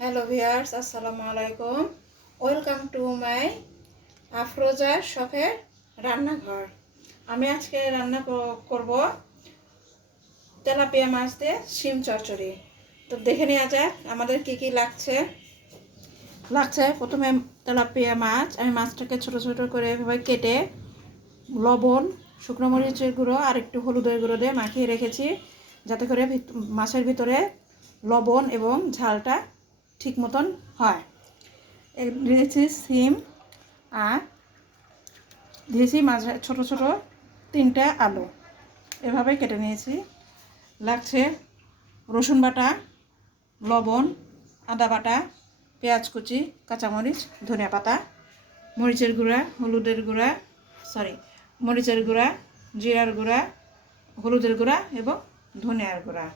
Hello viewers, আসসালামু আলাইকুম। Welcome to my আফরোজার শখের রান্নাঘর। আমি আজকে রান্না করব তেলাপিয়া মাছ দিয়ে শিম চচ্চড়ি। তো দেখে নেওয়া যাক আমাদের কি কি লাগছে। প্রথমে তেলাপিয়া মাছ, আমি মাছটাকে ছোট ছোট করে এভাবে কেটে লবণ, শুকনো মরিচের গুঁড়ো আর একটু হলুদের গুঁড়ো দিয়ে মাখিয়ে রেখেছি, যাতে করে মাছের ভিতরে লবণ এবং ঝালটা ঠিক মতন হয়। দিয়েছি সিম আর দিয়েছি মাঝে ছোট ছোট 3টে আলু, এভাবে কেটে নিয়েছি। লাগছে রসুন বাটা, লবণ, আদা বাটা, পেঁয়াজ কুচি, কাঁচামরিচ, ধনিয়া পাতা, মরিচের গুঁড়া, মরিচের গুঁড়া, জিরার গুঁড়া, হলুদের গুঁড়া এবং ধনিয়ার গুঁড়া।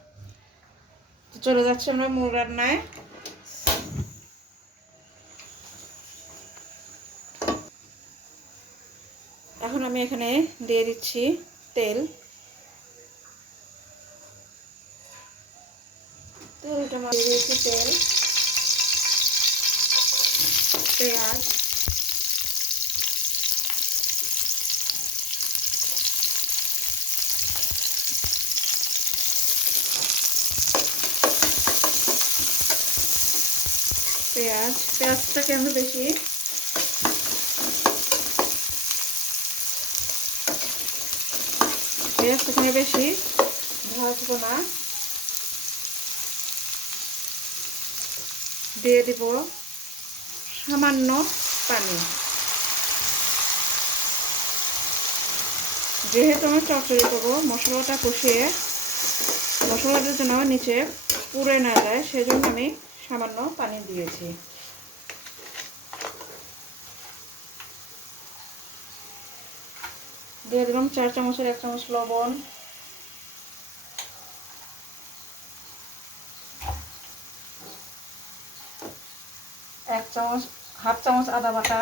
তো চলে যাচ্ছে আমরা মূল রান্নায়। এখন আমি এখানে দিয়ে দিচ্ছি তেলটা দিয়ে দিয়েছি, পেঁয়াজ, পেঁয়াজটাকে আমি বেশি ভাজবো না। দিয়ে দিব সামান্য পানি। যেহেতু আমি চচ্চড়ি করবো, মশলাটা কষিয়ে মশলাটা যেন নিচে পুড়ে না যায়, সেজন্য আমি সামান্য পানি দিয়েছি। দিয়ে দিলাম 4 চামচের 1 চামচ লবণ, 1/2 চামচ আদা বাটা,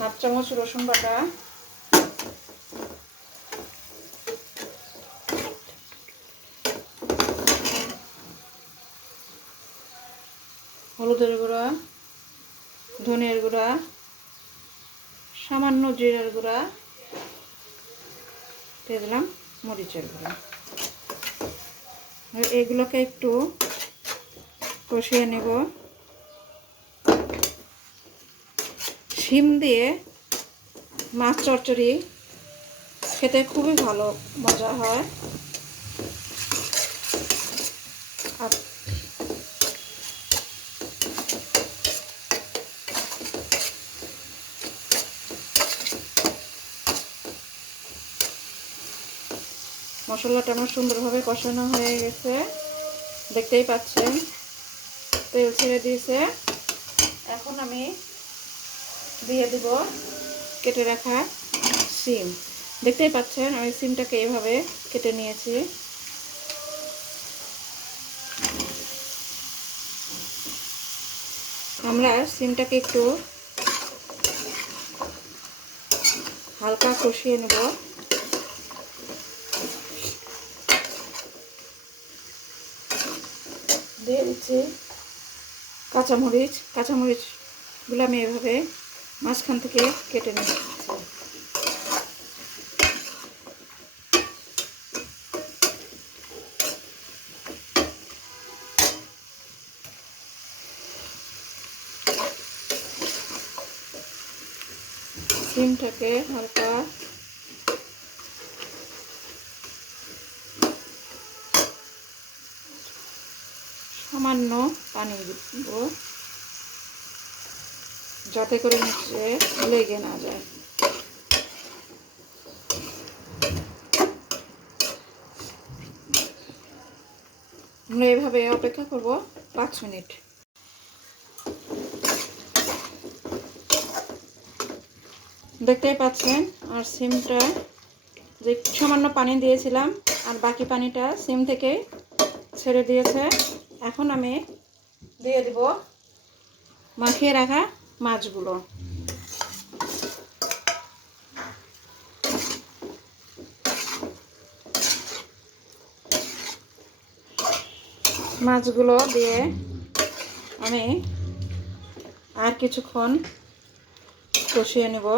1/2 চামচ রসুন বাটা, হলুদের গুঁড়া, ধনিয়ার গুঁড়া, সামান্য জিরার গুঁড়া, দিয়ে দিলাম মরিচের গুঁড়া। এগুলোকে একটু কষিয়ে নেব। শিম দিয়ে মাছ চচ্চড়ি খেতে খুবই ভালো মজা হয়। আর মশলাটা আমার সুন্দরভাবে কষানো হয়ে গেছে, দেখতেই পাচ্ছেন তেল ছেড়ে দিয়েছে। এখন আমি দিয়ে দিব কেটে রাখা শিম। দেখতেই পাচ্ছেন আমি শিমটাকে এভাবে কেটে নিয়েছি। আমরা শিমটাকে একটু হালকা কষিয়ে নেব। দিয়ে দিচ্ছি কাঁচামরিচগুলো আমি এভাবে মাঝখান থেকে কেটে নিচ্ছি। শিমটাকে হালকা সামান্য পানি দিব, যাতে করে নিচে লেগে না যায়। আমরা এভাবে অপেক্ষা করব 5 মিনিট। দেখতেই পাচ্ছেন আর সিমটা যে সামান্য পানি দিয়েছিলাম আর বাকি পানিটা সিম থেকে ছেড়ে দিয়েছে। এখন আমি দিয়ে দিব মাখিয়ে রাখা মাছগুলো। মাছগুলো দিয়ে আমি আর কিছুক্ষণ কষিয়ে নেব।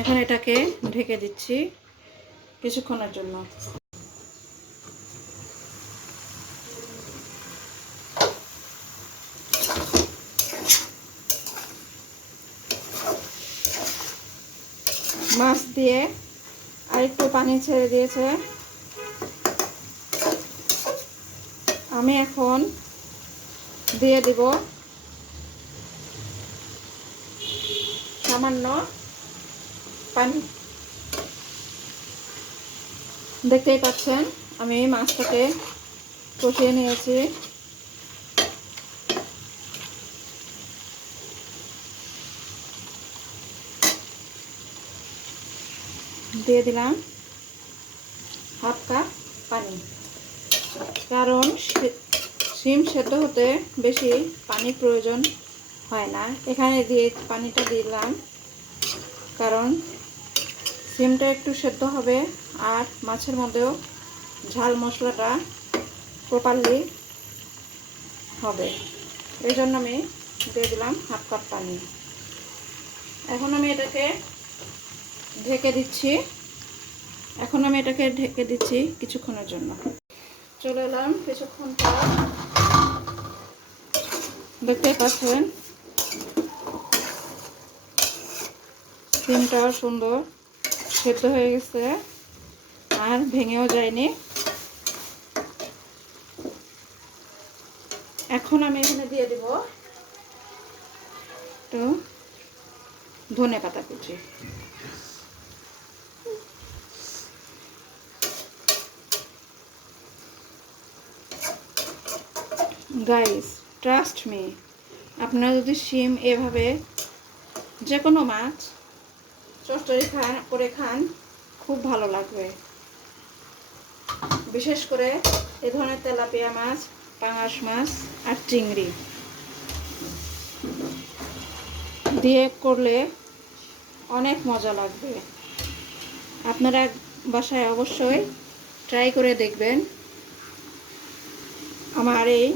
এখন এটাকে ঢেকে দিচ্ছি কিছুক্ষণের জন্য। মাছ দিয়ে আরেকটু পানি ছেড়ে দিয়েছে। আমি এখন দিয়ে দিব সামান্য পানি। দেখতেই পাচ্ছেন আমি মাছটাকে কষিয়ে নিয়েছি। দিয়ে দিলাম হাফ কাপ পানি, কারণ শিম সেদ্ধ হতে বেশি পানির প্রয়োজন হয় না। এখানে দিয়ে পানিটা দিলাম কারণ শিমটা একটু সেদ্ধ হবে আর মাছের মধ্যেও ঝাল মশলাটা প্রপারলি হবে, এই জন্য আমি দিয়ে দিলাম হাফ কাপ পানি। এখন আমি এটাকে ঢেকে দিচ্ছি। কিছুক্ষণের জন্য। চলে এলাম কিছুক্ষণ পর। দেখতে পাচ্ছেন ডিমটাও সুন্দর সেদ্ধ হয়ে গেছে আর ভেঙেও যায়নি। এখন আমি এখানে দিয়ে দিব একটু ধনে পাতা কুচি। গাইস, ট্রাস্ট মি, আপনারা যদি শিম এভাবে যে কোনো মাছ চচ্চড়ি করে খান খুব ভালো লাগবে। বিশেষ করে এ ধরনের তেলাপিয়া মাছ, পাঙাশ মাছ আর চিংড়ি দিয়ে করলে অনেক মজা লাগবে। আপনারা বাসায় অবশ্যই ট্রাই করে দেখবেন। আমার এই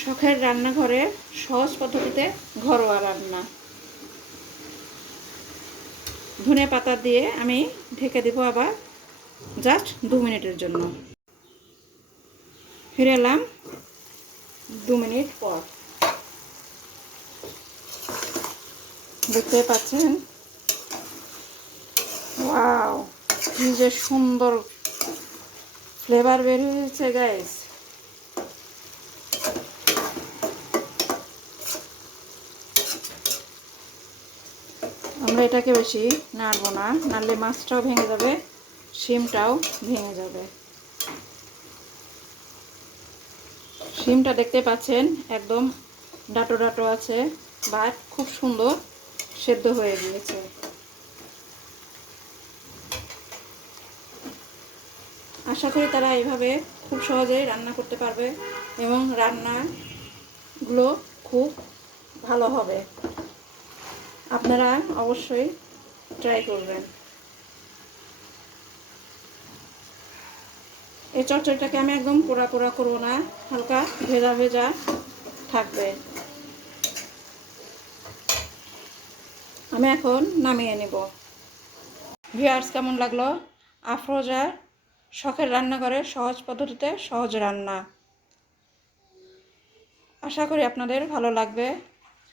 শখের রান্নাঘরে সহজ পদ্ধতিতে ঘরোয়া রান্না। ধনে পাতা দিয়ে আমি ঢেকে দেব আবার জাস্ট 2 মিনিটের জন্য। ফিরে এলাম 2 মিনিট পর। দেখতে পাচ্ছেন ওয়াও, কি যে সুন্দর ফ্লেভার বের হয়েছে গাইস। আমরা এটাকে বেশি নাড়বো না, নাড়লে মাছটাও ভেঙে যাবে, শিমটাও ভেঙে যাবে। শিমটা দেখতে পাচ্ছেন একদম ডাটো ডাটো আছে, বাট খুব সুন্দর সেদ্ধ হয়ে গিয়েছে। আশা করি তারা এইভাবে খুব সহজেই রান্না করতে পারবে এবং রান্নাগুলো খুব ভালো হবে। আপনারা অবশ্যই ট্রাই করবেন। এই চচ্চড়িটাকে আমি একদম পোড়া পোড়া করবো না, হালকা ভেজা ভেজা থাকবে। আমি এখন নামিয়ে নেব। ভিউয়ার্স, কেমন লাগলো আফরোজার শখের রান্নাঘরের সহজ পদ্ধতিতে সহজ রান্না? আশা করি আপনাদের ভালো লাগবে,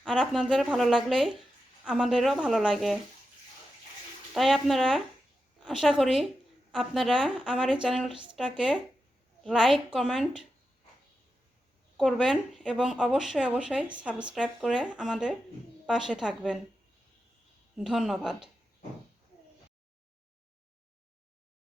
আর আপনাদের ভালো লাগলেই আমাদেরও ভালো লাগে। তাই আপনারা, আশা করি আপনারা আমার এই চ্যানেলটাকে লাইক কমেন্ট করবেন এবং অবশ্যই সাবস্ক্রাইব করে আমাদের পাশে থাকবেন। ধন্যবাদ।